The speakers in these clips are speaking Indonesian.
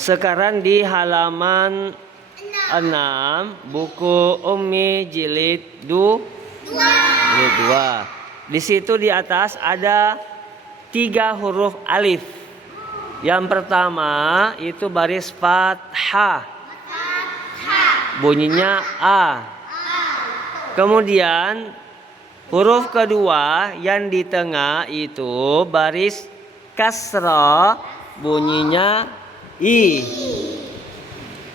Sekarang di halaman 6 buku Ummi jilid 2. Di situ di atas ada 3 huruf alif. Yang pertama itu baris fathah. Bunyinya A. Kemudian huruf kedua yang di tengah itu baris kasrah, bunyinya I.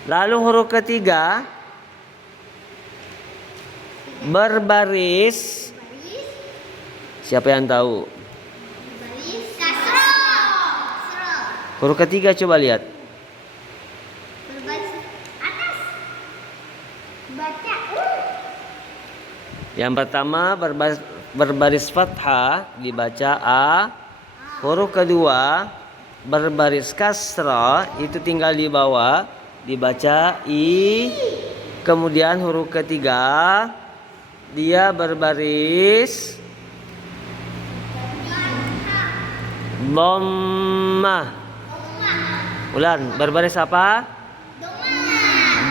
Lalu huruf ketiga berbaris, siapa yang tahu? Huruf ketiga coba lihat. Berbaris atas. Baca. Yang pertama berbaris fathah dibaca A. Huruf kedua berbaris kasrah itu tinggal di bawah dibaca I. Kemudian huruf ketiga dia berbaris dhammah. Ulan, berbaris apa?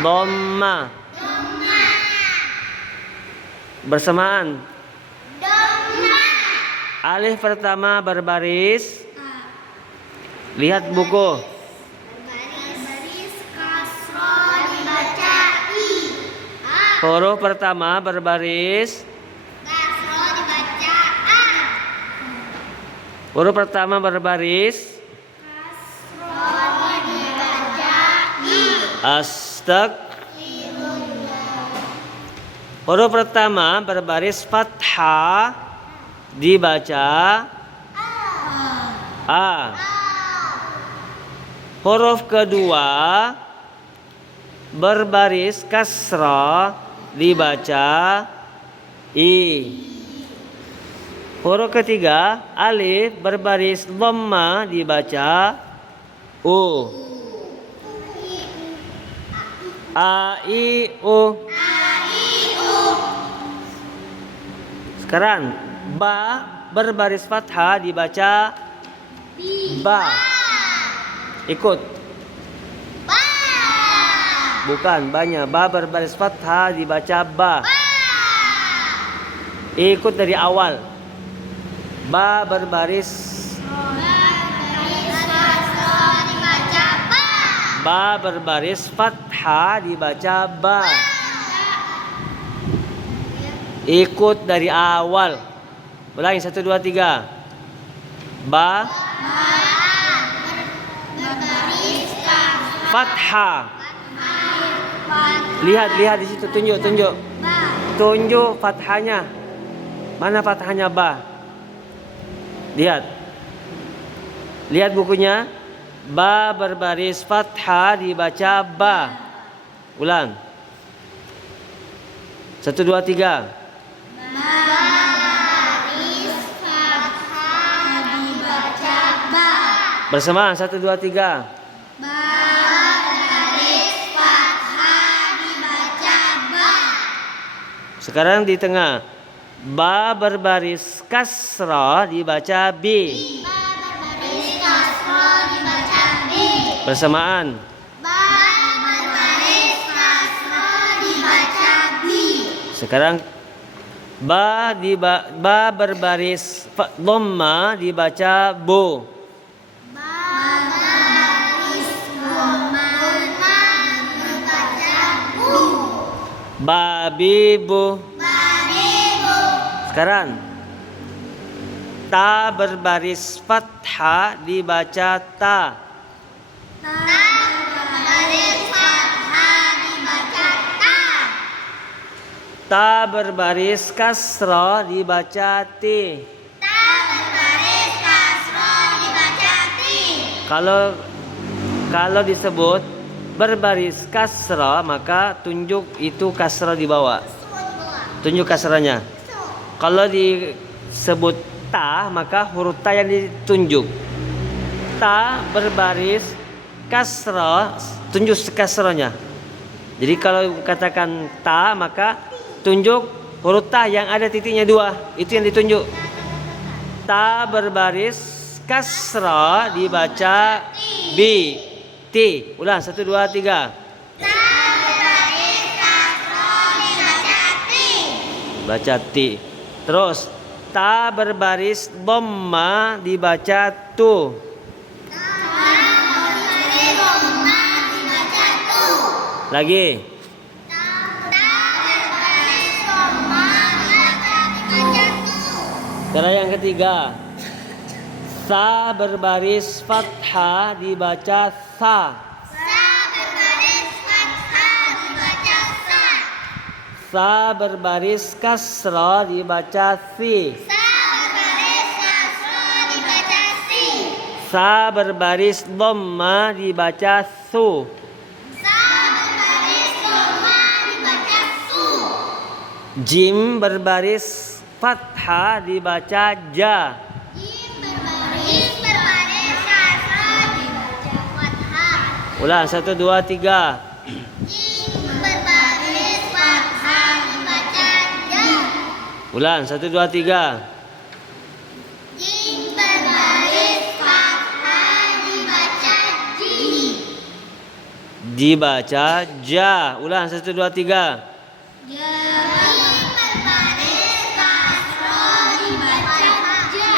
Dhammah. Bersamaan. Alif pertama berbaris. Lihat buku. Berbaris kasroh dibaca I. Huruf pertama berbaris. Kasroh dibaca A. Huruf pertama berbaris. Kasroh dibaca I. Huruf pertama berbaris fathah dibaca A. Huruf kedua berbaris kasrah dibaca I. Huruf ketiga alif berbaris dhammah dibaca U. A I U. Sekarang ba berbaris fathah dibaca ba. Ikut. Bukan banyak. Ba berbaris fathah dibaca ba. Ikut dari awal. Ba berbaris. Ba berbaris fathah dibaca ba. Ikut dari awal. Ulangi 1 2 3. Ba fathah. Lihat di situ, tunjuk. Tunjuk fathahnya. Mana fathahnya ba? Lihat bukunya. Ba berbaris fathah dibaca ba. Ulang. 1 2 3. Baris fathah dibaca ba. Bersamaan 1 2 3. Baris fathah dibaca ba. Sekarang di tengah. Ba berbaris kasrah dibaca B. Berbaris kasroh dibaca B. Bersamaan. Berbaris kasroh dibaca B. Sekarang ba berbaris dhammah dibaca bo. Berbaris dhammah dibaca bu. Babi bu. Babibu. Sekarang ta berbaris fathah dibaca ta. Berbaris fathah dibaca ta. Ta berbaris kasrah dibaca t. Berbaris kasroh dibaca ti. Kalau disebut berbaris kasrah maka tunjuk itu kasrah di bawah. Tunjuk kasrahnya. Kalau disebut ta maka huruf ta yang ditunjuk. Ta berbaris kasrah, tunjuk kasrahnya. Jadi kalau katakan ta maka tunjuk huruf ta yang ada titiknya 2, itu yang ditunjuk. Ta berbaris kasrah dibaca B. T Ti. Ulang 1 2 3. Ta berbaris kasro dibaca ti. Baca ti. Terus ta berbaris dhamma dibaca tu. Ta berbaris dhamma dibaca tu. Lagi. Ta berbaris dhamma dibaca tu. Cara yang ketiga. Sa berbaris fathah dibaca sa. Sa berbaris fathah dibaca sa. Sa berbaris kasra dibaca si. Sa berbaris kasro dibaca si. Sa berbaris dhamma dibaca su. Sa berbaris dhamma dibaca su. Jim berbaris fathah dibaca ja. Jim berbaris kasro dibaca fathah. Ulang 1 2 3. Jim berbaris fathah dibaca ja. Ulang 1 2 3. Jim berbaris fathah dibaca ji. Dibaca ja. Ulang 1 2 3. Jim berbaris kasro dibaca ja.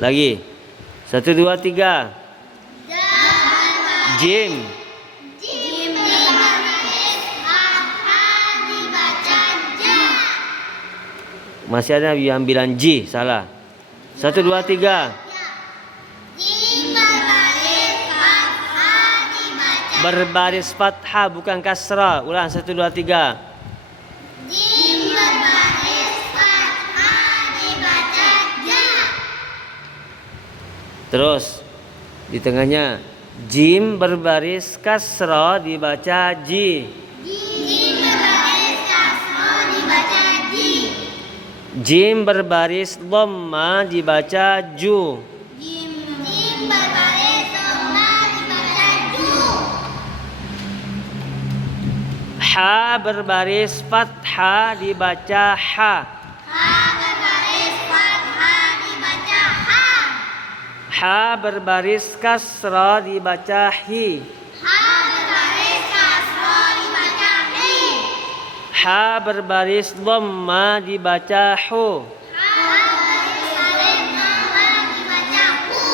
Lagi. 1 2 3. Jim. Jim berbaris fathah dibaca ja. Masih ada yang bilang ji, salah. 1 2 3. Jim berbaris fathah dibaca. Berbaris fathah bukan kasrah. Ulang 1 2 3. Jim berbaris fathah dibaca ja. Terus di tengahnya jim berbaris kasrah dibaca ji. Jim berbaris kasro dibaca ji. Jim berbaris dhamma dibaca ju. Jim berbaris dhamma dibaca ju. Ha berbaris fathah dibaca ha. Ha berbaris fathah dibaca ha. Ha berbaris kasrah dibaca hi. Ha berbaris kasro dibaca hi. Ha berbaris dhamma dibaca hu. Ha berbaris dhamma dibaca hu.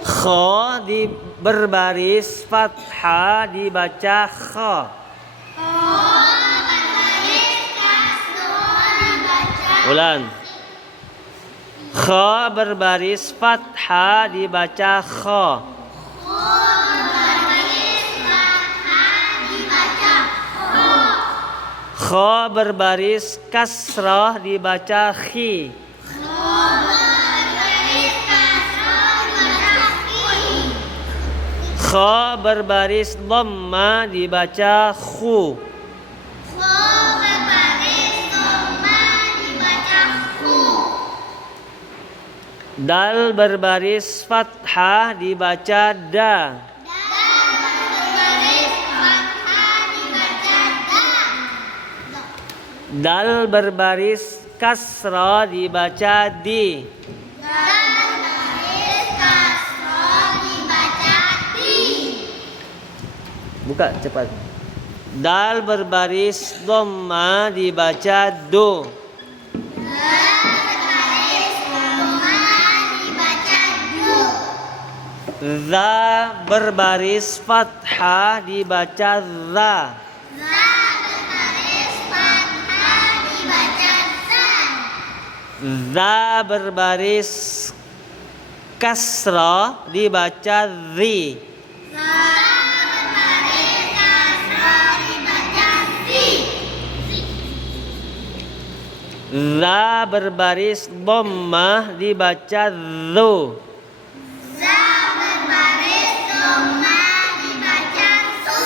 Kha di berbaris fathah dibaca kha. Berbaris kasro dibaca. Ulang. Kha berbaris fathah dibaca kha. Berbaris fathah dibaca ho. Kha berbaris kasrah dibaca khi. Berbaris kasro dibaca hi. Kha berbaris dhamma dibaca khu. Berbaris dhamma dibaca hu. Dal berbaris fathah dibaca da. Berbaris fathah dibaca da. Dal berbaris kasrah dibaca di. Berbaris kasro dibaca di. Buka cepat. Dal berbaris dhamma dibaca do. Berbaris dhamma dibaca du. Za berbaris fathah dibaca za. Za berbaris fathah dibaca zan. Za berbaris kasrah dibaca zi. Za berbaris kasro dibaca zi. Za berbaris dhammah dibaca zu. Za berbaris dhamma dibaca su.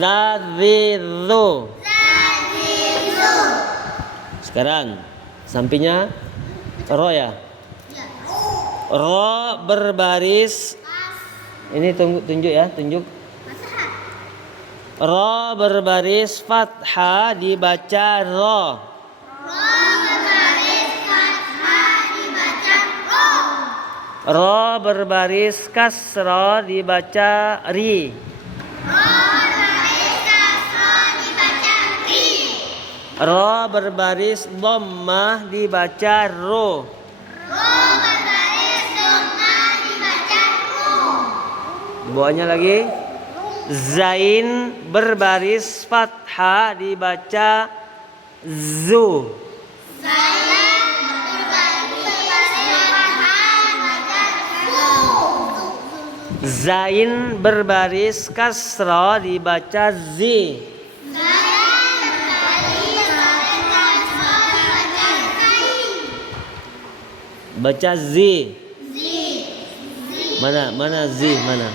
Za zi zu. Za zi zu. Sekarang sampingnya ro ya. Ro berbaris. Ini tunjuk ya, tunjuk. Ro berbaris fathah dibaca ro. Ro berbaris fathah dibaca ro. Ro berbaris kasra dibaca ri. Ro berbaris dhammah dibaca ro. Bawahnya lagi. Zain berbaris fathah dibaca zu. Zain berbaris kasra dibaca zi. Baca zi. Mana zi mana?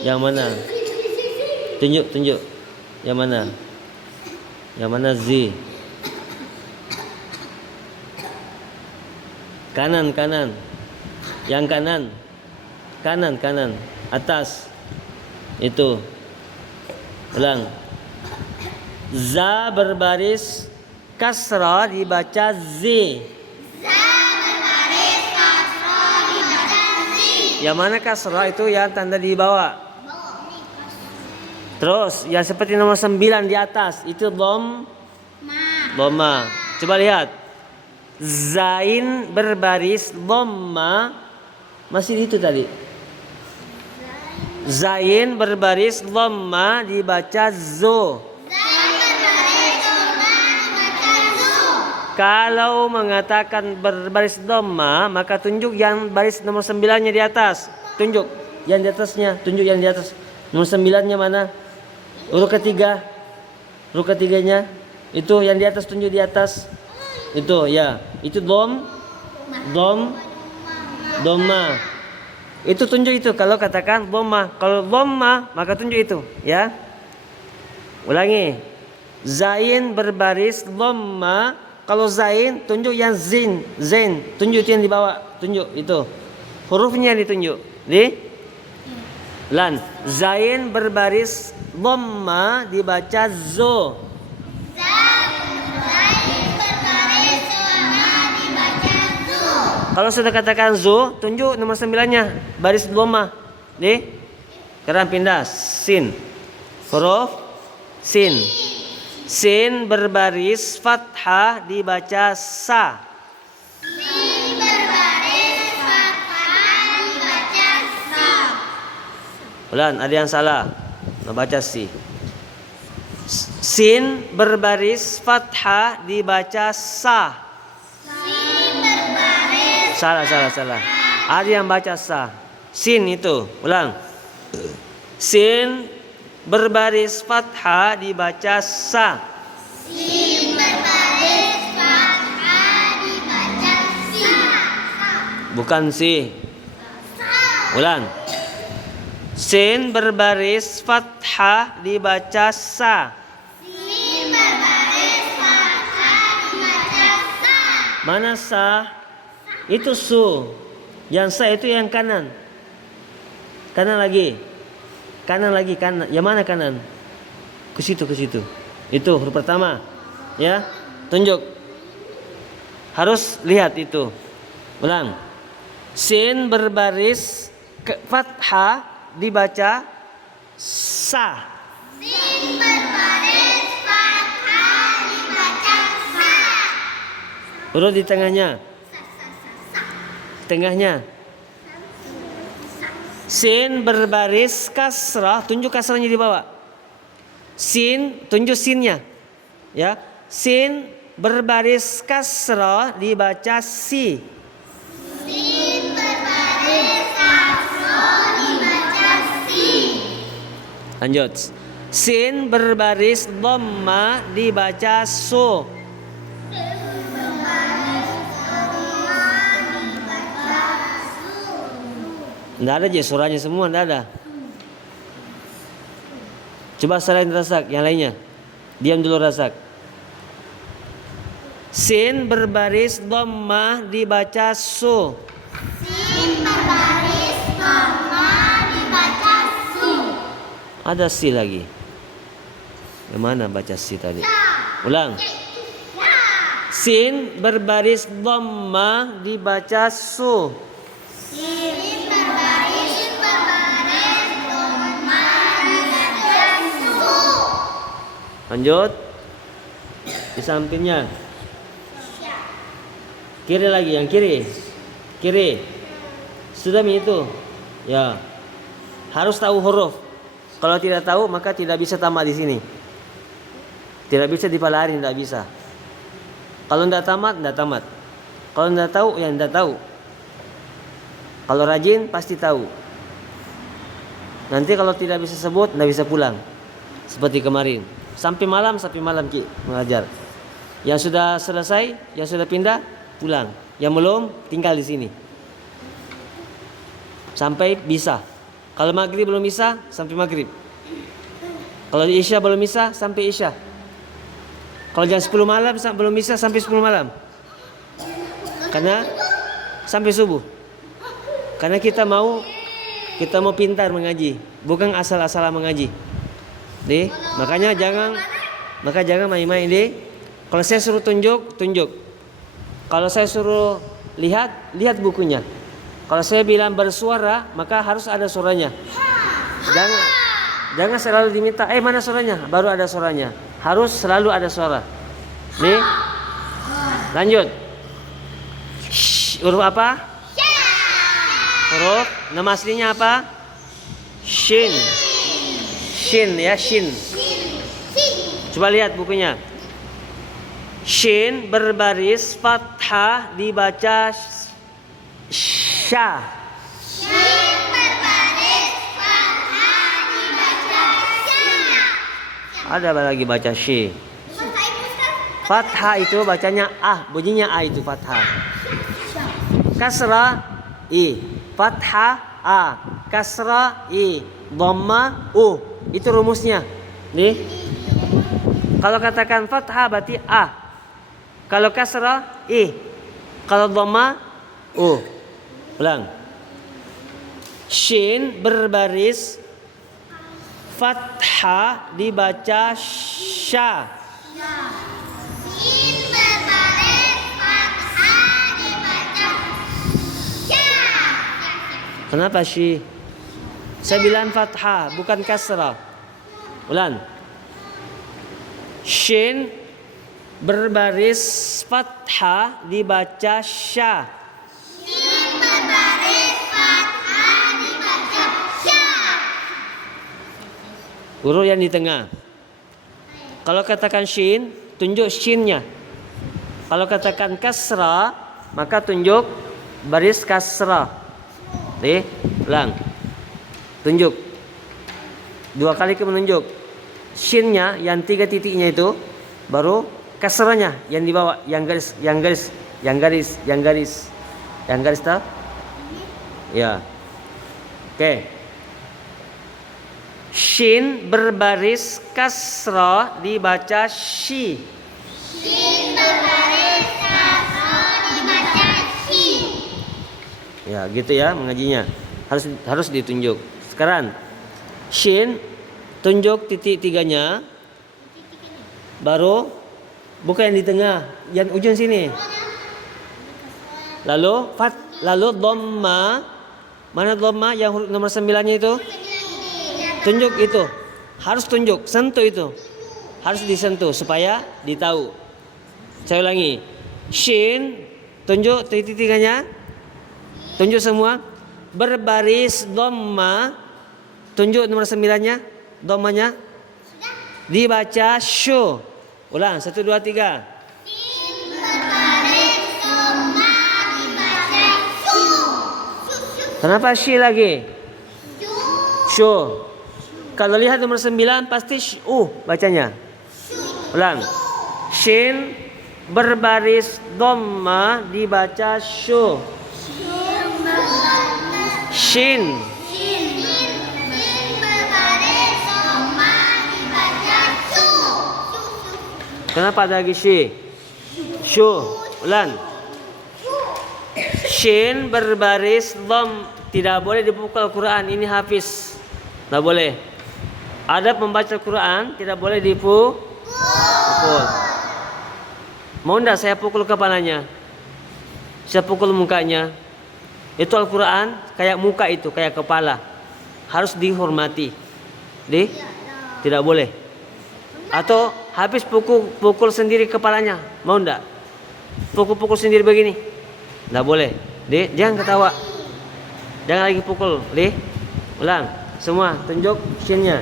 Yang mana? Tunjuk. Yang mana? Yang mana zi? Kanan. Yang kanan. Atas. Itu. Ulang. Za berbaris kasra dibaca zi. Yang mana kasra itu yang tanda di bawah. Terus yang seperti nomor 9 di atas itu dhamma. Coba lihat. Zain berbaris dhamma masih itu tadi. Zain berbaris dhamma dibaca zo. Kalau mengatakan berbaris dhamma, maka tunjuk yang baris nomor 9-nya di atas. Tunjuk yang di atasnya, tunjuk yang di atas. Nomor 9-nya mana? Huruf ketiganya. Itu yang di atas, tunjuk di atas. Itu ya, itu dhamma. Itu tunjuk itu kalau katakan dhamma. Kalau dhamma maka tunjuk itu, ya. Ulangi. Zain berbaris dhamma. Kalau zain tunjuk yang zain, tunjuk itu yang di bawah, tunjuk itu. Hurufnya ditunjuk. Lan. Zain berbaris dhamma dibaca zo. Kalau sudah katakan zo, tunjuk nomor 9-nya, baris dhamma. Sekarang pindah sin. Huruf sin. Sin berbaris fathah dibaca sa. Ulan, ada yang salah. Membaca si. Sin berbaris fathah dibaca sa. Salah. Ada yang baca sa. Sin itu. Ulang. Sin berbaris fathah dibaca sa. Sin berbaris fathah dibaca sa. Bukan si. Ulang. Sin berbaris fathah dibaca sa. Sin berbaris fathah dibaca sa. Mana sa? Itu su. Yang sa itu yang kanan. Kanan lagi. Yang mana kanan? Ke situ. Itu huruf pertama. Ya, tunjuk. Harus lihat itu. Ulang. Sin berbaris fathah dibaca sa. Sin berbaris fathah dibaca sa. Huruf di tengahnya. Sin berbaris kasrah, tunjuk kasrahnya di bawah. Sin, tunjuk sinnya. Ya. Sin berbaris kasrah dibaca si. Sin berbaris kasrah dibaca si. Lanjut. Sin berbaris dhamma dibaca so. Tidak ada je suaranya semua, tidak ada. Coba selain rasak, yang lainnya. Diam dulu rasak. Sin berbaris dhammah dibaca su. Sin berbaris dhammah dibaca su. Ada si lagi. Yang mana baca si tadi? Ulang. Sin berbaris dhammah dibaca su. Sin berbaris dhamma dibaca su. Lanjut. Di sampingnya. Kiri lagi, yang kiri. Kiri. Sudah Mi itu. Ya. Harus tahu huruf. Kalau tidak tahu maka tidak bisa tamat di sini. Tidak bisa dipelarin, tidak bisa. Kalau tidak tamat, tidak tamat. Kalau tidak tahu, ya tidak tahu. Kalau rajin pasti tahu. Nanti kalau tidak bisa sebut, tidak bisa pulang. Seperti kemarin. Sampai malam Ki mengajar. Yang sudah selesai, yang sudah pindah, pulang. Yang belum, tinggal di sini. Sampai bisa. Kalau maghrib belum bisa, sampai maghrib. Kalau isya belum bisa, sampai isya. Kalau jam 10 malam belum bisa, sampai 10 malam. Karena sampai subuh. Karena kita mau pintar mengaji, bukan asal-asalan mengaji. Deh, makanya jangan main-main deh. Kalau saya suruh tunjuk. Kalau saya suruh lihat bukunya. Kalau saya bilang bersuara, maka harus ada suaranya. Jangan selalu diminta, mana suaranya? Baru ada suaranya. Harus selalu ada suara. Nih. Lanjut. Huruf apa? Huruf nama aslinya apa? Shin. Shin ya, shin. Coba lihat bukunya. Shin berbaris fathah dibaca sya. Sin berbaris fathah dibaca sya. Ada lagi baca shi. Fathah itu bacanya bunyinya itu fathah. Kasrah i, fathah a, kasrah i, dhamma u. Itu rumusnya. Nih. Kalau katakan fathah berarti a. Kalau kasrah i. Kalau dhamma u. Ulang. Shin berbaris fathah dibaca sya. Sin berbaris fathah dibaca sya. Kenapa syi? Saya bilang fathah bukan kasrah. Ulang. Shin berbaris fathah dibaca sya. Sin berbaris fathah dibaca sya. Huruf yang di tengah. Kalau katakan shin, tunjuk shinnya. Kalau katakan kasrah, maka tunjuk baris kasrah. Nih, ulang. Tunjuk. 2 kali menunjuk. Shinnya yang 3 titiknya itu, baru kasrahnya yang di bawah, yang garis tahu? Ya. Oke. Shin berbaris kasrah dibaca shi. Sin berbaris kasrah dibaca shi. Ya, gitu ya mengajinya. Harus ditunjuk. Sekarang shin tunjuk titik 3-nya. Baru bukan yang di tengah, yang ujung sini. Lalu dhamma. Mana dhamma yang huruf nomor 9-nya itu? Tunjuk itu. Harus tunjuk, sentuh itu. Harus disentuh supaya ditahu. Saya ulangi. Shin tunjuk titik 3-nya. Tunjuk semua. Berbaris dhamma. Tunjuk nomor 9-nya. Dhammanya. Dibaca shu. Ulang 1 2 3. Sin berbaris dhamma dibaca shu. Kenapa shi lagi? Shu. Kalau lihat nomor 9 pasti bacanya. Ulang. Shin berbaris dhamma dibaca shu. Shin. Sin berbaris dhamma dibaca shu. Kenapa ada lagi shi? Shu. Ulang. Shin berbaris dham. Tidak boleh dipukul Quran. Ini hafiz. Tidak boleh. Ada pembaca Quran tidak boleh dipukul. Mau enggak saya pukul kepalanya? Saya pukul mukanya. Itu Al-Quran kayak muka itu, kayak kepala. Harus dihormati. Tidak boleh. Atau habis pukul sendiri kepalanya. Mau enggak? Pukul sendiri begini. Enggak boleh. Jangan ketawa. Jangan lagi pukul. Ulang. Semua tunjuk shinnya.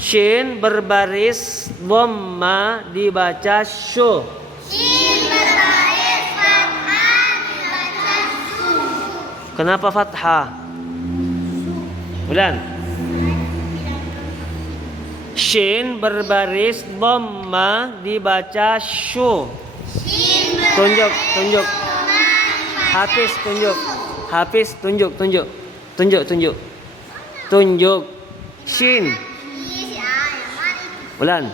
Shin berbaris dhamma dibaca shu. Shin berbaris fathah dibaca su. Kenapa fathah? Ulang. Shin berbaris dhamma dibaca shu. Shin Tunjuk. Hafiz tunjuk. Hafiz tunjuk. Tunjuk. Shin. Ulang.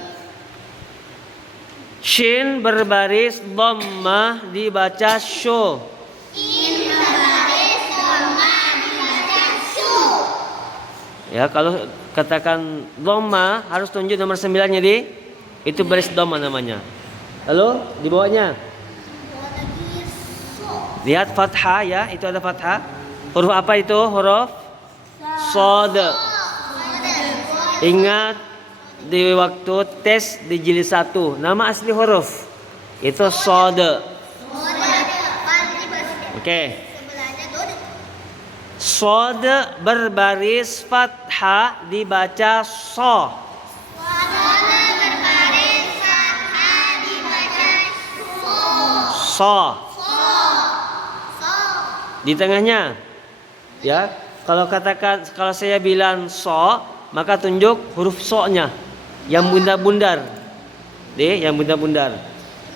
Shin berbaris dhamma dibaca shu. Shin berbaris dhamma dibaca su. Ya, kalau katakan dhamma harus tunjuk nomor 9-nya itu baris dhamma namanya. Lalu di bawahnya lihat fathah ya, itu ada fathah. Huruf apa itu? Huruf shad. Ingat di waktu tes di jilid 1, nama asli huruf itu shad. Oke. Shad berbaris fathah dibaca so. So. Di tengahnya. Ya. Kalau saya bilang so, maka tunjuk huruf so-nya yang bundar-bundar. Yang bundar-bundar.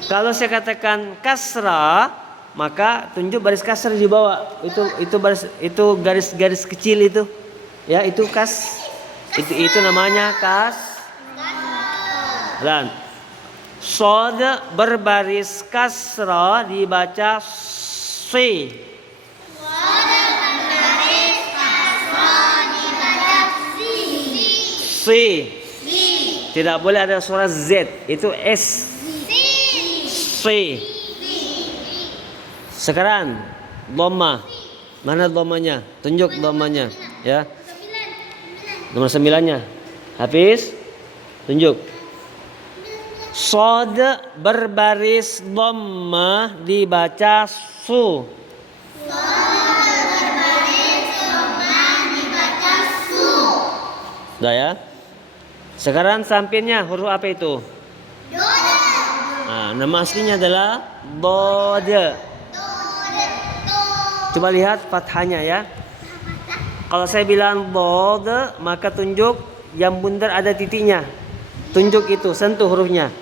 Kalau saya katakan kasra, maka tunjuk baris kasra di bawah. Itu garis-garis kecil itu. Ya, itu itu namanya dan shad berbaris kasra dibaca si. Si. Tidak boleh ada suara Z, itu S. Si. Sekarang dhamma. Mana dhammanya? Tunjuk dhammanya, ya. Nomor 9-nya. Hafiz, tunjuk. Shad berbaris dhamma dibaca su. Sudah ya. Sekarang sampingnya huruf apa itu? Nah, nama aslinya adalah bod. Coba lihat fathahnya ya. Kalau saya bilang bod, maka tunjuk yang bundar ada titiknya. Tunjuk itu, sentuh hurufnya.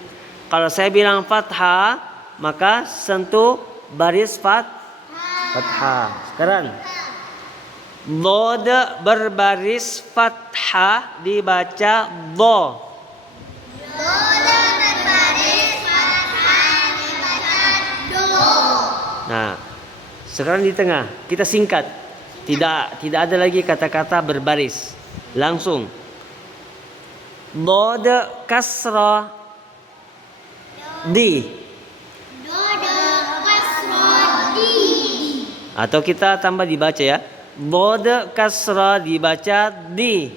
Kalau saya bilang fathah, maka sentuh baris fathah. Sekarang bod berbaris fathah dibaca do. Nah, sekarang di tengah kita singkat. Tidak ada lagi kata-kata berbaris. Langsung. Bod kasra di. Atau kita tambah dibaca ya. Bod kasra dibaca di.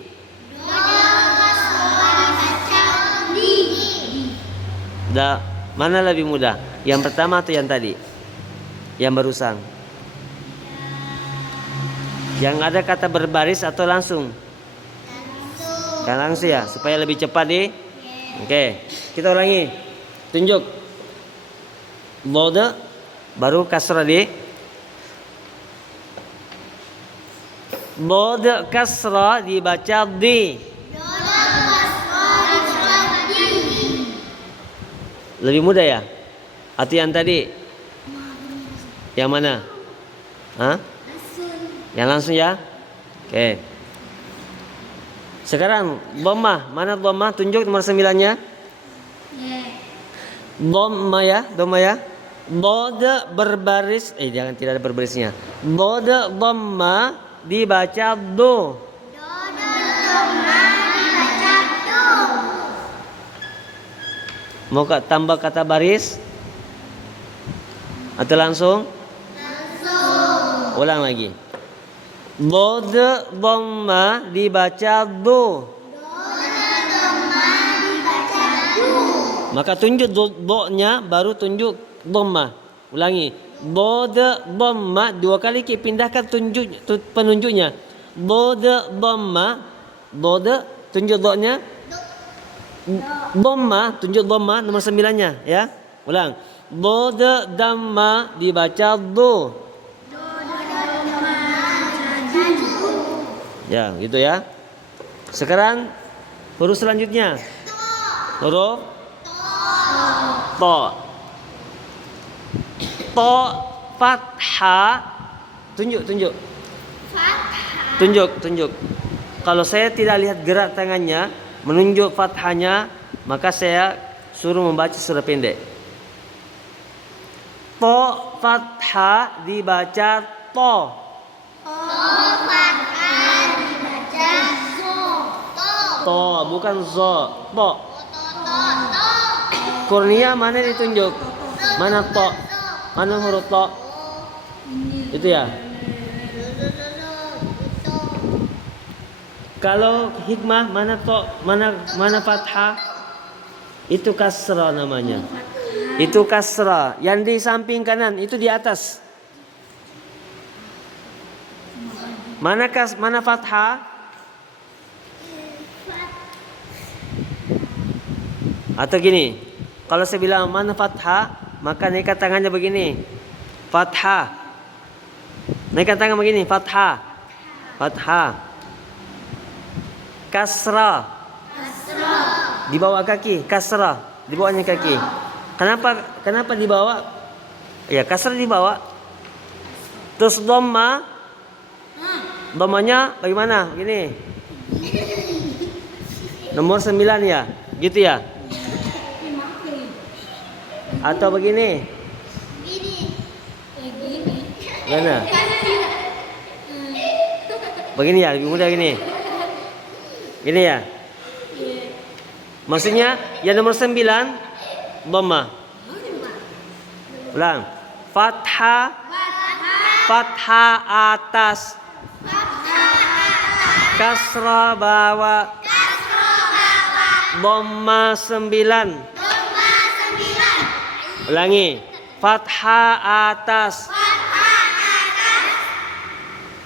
Mana lebih mudah? Yang pertama atau yang tadi? Yang barusan. Yang ada kata berbaris atau langsung? Langsung ya, supaya lebih cepat Oke, kita ulangi. Tunjuk. Bod baru kasra di. Bod kasra dibaca di. Lebih mudah ya? Atau yang tadi? Yang mana? Yang langsung ya? Oke. Sekarang dhamma, mana dhamma? Tunjuk nomor 9-nya. Dhamma ya. Bod berbaris, jangan, tidak ada berbarisnya. Bod dhamma dibaca do. Mau tambah kata baris? Atau langsung? Ulang lagi. Dod dhamma dibaca do. Maka tunjuk do-nya baru tunjuk dhamma. Ulangi. Dod dhamma, dua kali kita pindahkan penunjuknya. Dod dhamma, dod tunjuk do-nya. Dhamma tunjuk dhamma nomor 9-nya ya. Ulang. Dod dhamma dibaca do. Ya, gitu ya. Sekarang huruf selanjutnya. Huruf to. To fathah. Tunjuk. Tunjuk. Kalau saya tidak lihat gerak tangannya menunjuk fathahnya, maka saya suruh membaca surah pendek. To fathah dibaca to. To bukan zo. To. Kurnia mana ditunjuk? Mana to? Mana huruf to? Itu ya. Kalau hikmah mana to? Mana fathah? Itu kasrah namanya. Itu kasrah. Yang di samping kanan itu di atas. Mana fathah? Atau gini, kalau saya bilang mana fathah, maka naikkan tangannya begini. Fathah. Naikkan tangan begini, fathah. Fathah. Kasrah. Di bawah kaki, kasrah. Di bawahnya kaki. Kenapa di bawah? Ya, kasrah di bawah. Terus dhamma. Dhammanya bagaimana? Begini. Nomor 9 ya. Gitu ya. Atau begini. Mana? Begini ya, lebih mudah gini. Gini ya. Maksudnya yang nomor 9 dhamma. Ulang. Fathah. Fathah atas. Kasrah bawah. Dhamma 9. Ulangi. Fathah atas.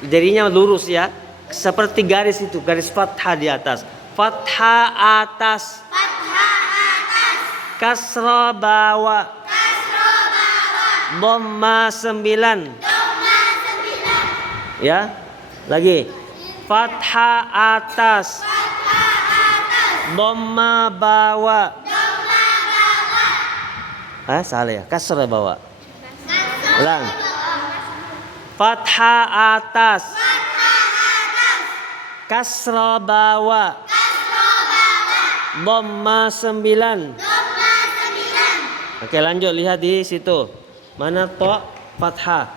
Jadinya lurus ya. Seperti garis itu, garis fathah di atas. Fathah atas. Kasrah bawah. Dhamma 9. Ya. Lagi. Fathah atas. Dhamma bawah. Salah ya. Kasrah bawah. Ulang. Fathah atas. Kasrah bawah. Dhamma 9. Oke, lanjut lihat di situ. Mana to fathah?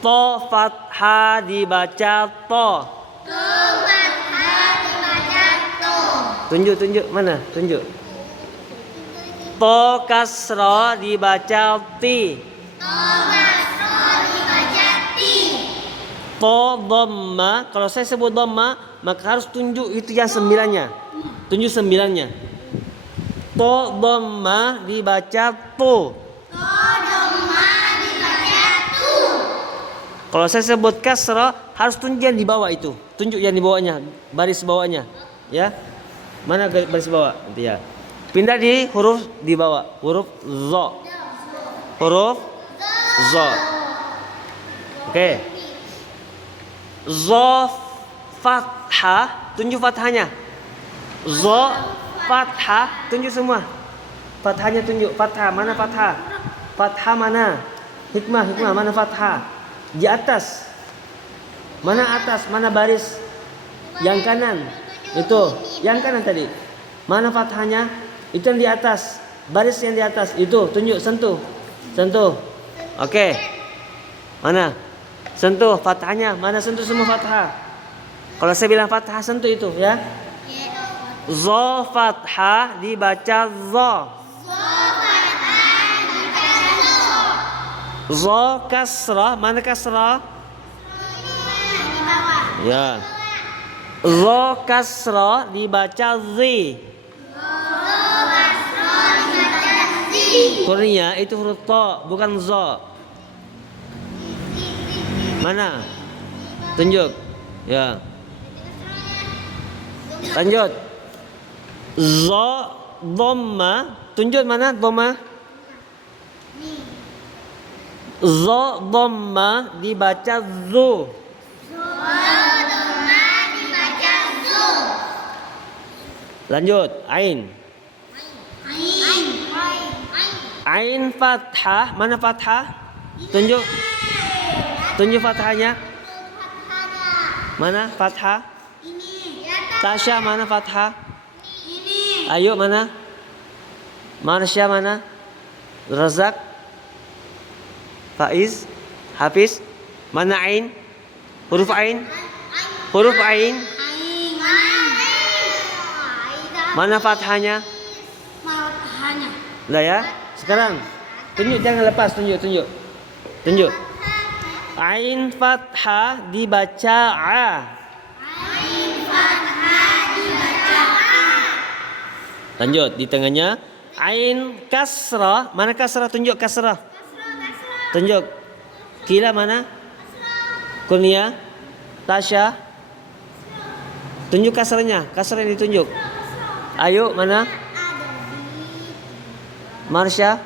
To fathah dibaca to. Tunjuk mana? Tunjuk. To kasrah dibaca ti. To dhamma, kalau saya sebut dhamma, maka harus tunjuk itu yang 9-nya. Tunjuk 9-nya. To dhamma dibaca tu. Kalau saya sebut kasrah, harus tunjuk yang di bawah itu. Tunjuk yang di bawahnya, baris bawahnya. Ya. Mana baris bawah? Nanti ya. Pindah di huruf di bawah, huruf zo. Huruf zo. Oke. Zo fathah, tunjuk fathahnya. Zo fathah, tunjuk semua. Fathahnya tunjuk, fathah, mana fathah? Fathah mana? Hikmah, mana fathah? Di atas. Mana atas? Mana baris? Yang kanan. Itu, yang kanan tadi. Mana fathahnya? Itu yang di atas, baris yang di atas itu tunjuk, sentuh. Oke. Mana? Sentuh fathahnya, mana sentuh semua fathah. Kalau saya bilang fathah sentuh itu ya. Zo fathah dibaca zo. Zo kasrah, mana kasrah? Di bawah. Ya. Zo kasrah dibaca zi. Kurnia itu huruf to, bukan zo. Mana? Tunjuk. Ya. Lanjut. Zo dhamma, tunjuk mana dhamma? Zo dhamma dibaca zu. Lanjut, ain. Ain fathah, mana fathah? Tunjuk. Tunjuk fathahnya. Mana fathah? Tasya mana fathah? Ayo mana? Marsya mana? Razak? Faiz? Hafiz? Mana ain? Huruf ain? Huruf ain? Mana fathahnya? Lah ya. Sekarang tunjuk, jangan lepas, tunjuk. Tunjuk. Ain fathah dibaca a. Lanjut di tengahnya. Ain kasrah, mana kasrah? Tunjuk kasrah. Tunjuk. Kila mana? Kurnia, Tasya. Tunjuk kasrahnya, kasrah yang ditunjuk. Ayo mana? Marsya,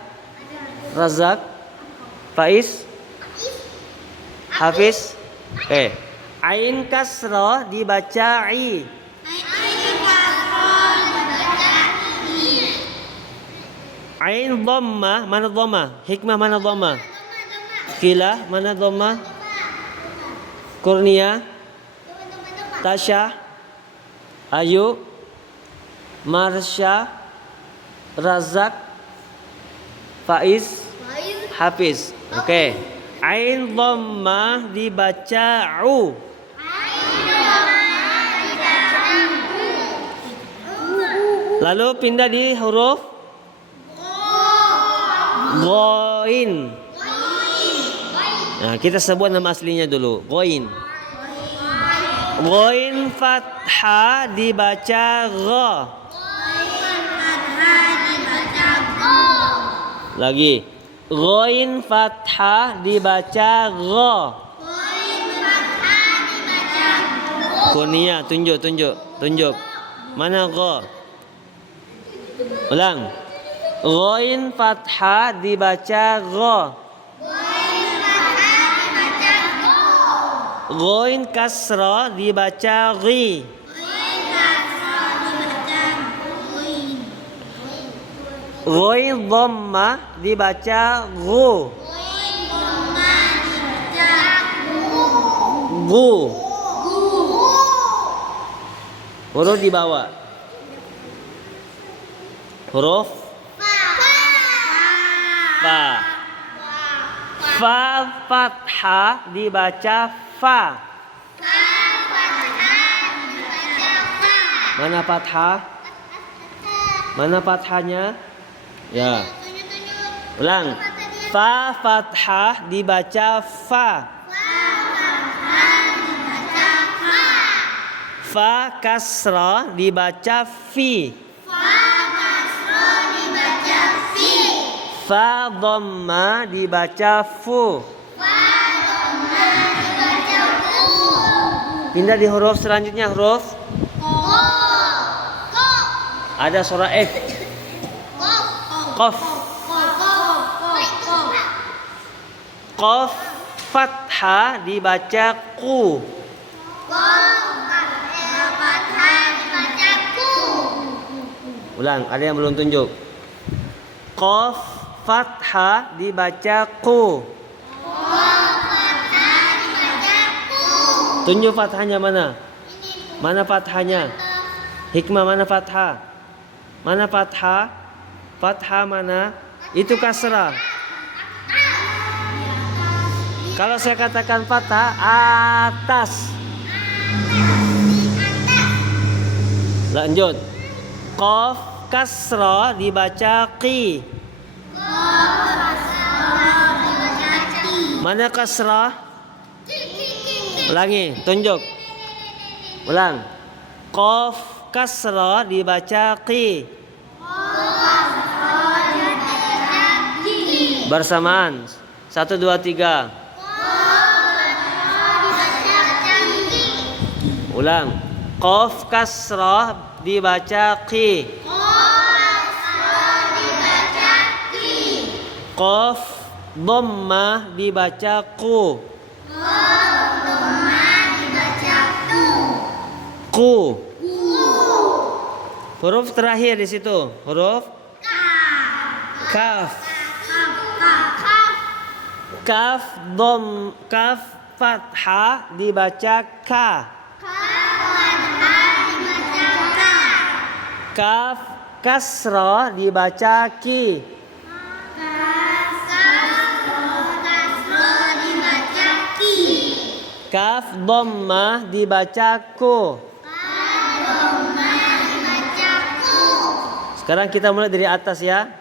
Razak, Faiz, Hafiz. Ain kasrah dibaca i. Ain dhamma, mana dhamma? Hikmah mana dhamma? Kila mana dhamma? Kurnia, Tasya, Ayu, Marsya, Razak, Faiz, Hafiz. Oke. Ain dhamma dibaca u. Lalu pindah di huruf ghain. Nah, kita sebut nama aslinya dulu. Ghain. Ghain fathah dibaca gha. Lagi. Ghain fathah dibaca gha. Kurnia, tunjuk. Mana gha? Ulang. Ghain fathah dibaca gha. Ghain kasrah dibaca ghi. Ghain dhamma dibaca ghu. Ghu. Huruf di bawah. Huruf fa. Fa fathah dibaca fa. Mana fathah? Mana fathahnya? Ya. Ulang. Fa fathah dibaca fa. Fa kasrah dibaca fi. Fa dhamma dibaca fu. Pindah di huruf selanjutnya, huruf ada suara F. Qaf. Qaf fathah dibaca ku. Ulang, ada yang belum tunjuk. Qaf fathah dibaca ku. Tunjuk fathahnya mana? Mana fathahnya? Hikmah mana fathah? Mana fathah? Fathah mana? Itu kasrah. Kalau saya katakan fathah, atas. Lanjut. Qaf kasrah dibaca qi. Mana kasrah? Ulangi, tunjuk. Ulang. Qaf kasrah dibaca qi. Bersamaan. 1 2 3. Ulang. Qaf kasrah dibaca qi. Qaf dhammah dibaca qu. Qu. Huruf terakhir di situ, huruf kaf. Kaf kaf fathah dibaca ka. Kaf kasrah dibaca ki. Kaf dhammah dibaca ku. Sekarang kita mulai dari atas ya.